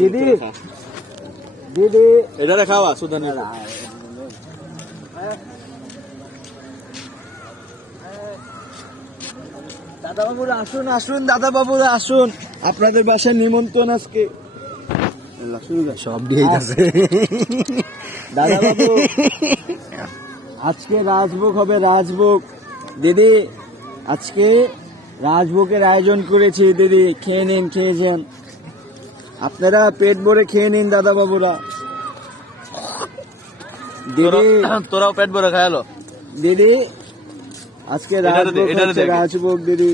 দিদি দিদি এটা খাওয়া সুধা নিয়ে দাদা বাবুরা আসুন আসুন, দাদা বাবুরা আসুন, আপনাদের বাসায় নিমন্ত্রণ আজকে। সব দিয়ে গেছে দাদা বাবু আজকে রাজভোগ হবে, রাজভোগ। দিদি আজকে রাজভোগের আয়োজন করেছি, দিদি খেয়ে নিন, খেয়ে যান, আপনারা পেট ভরে খেয়ে নিন দাদা বাবুরা। দিদি তোরাও পেট ভরে খায়ালো। দিদি আজকে রাজভোগ এটারে হচ্ছে, দে। রাজভোগ। দিদি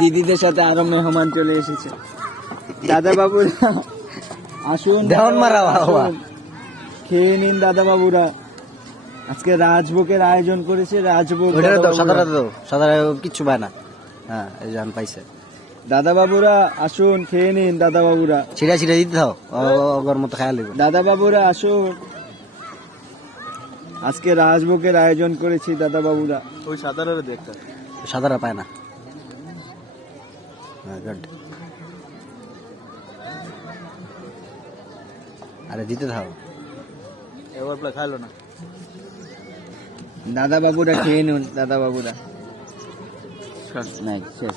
দিদিদের সাথে আরো মেহমান চলে এসেছে। দাদা বাবুরা আসুন, দেওয়ান মারা বাবা। আসুন, খেয়ে নিন দাদা বাবুরা। আজকে রাজভোগের আয়োজন করেছে, রাজভোগ। সাদা কিচ্ছু পায় না। হ্যাঁ এই জান পাইছে। দাদা বাবুরা আসুন, খেয়ে নিন দাদা বাবুরা। ছিড়া ছিড়া দিতে দাও, ওর মতো খায়া লিব। দাদা বাবুরা আসুন, আজকে রাজভোগের আয়োজন করেছি দাদা বাবুরা। ওই সাদারে দেখতে, সাদারা পায় না। আরে দিতে থাও, এবার প্লে খাইলো না। দাদা বাবুরা খেয়ে নিন, দাদা বাবুরা। নাই শেষ।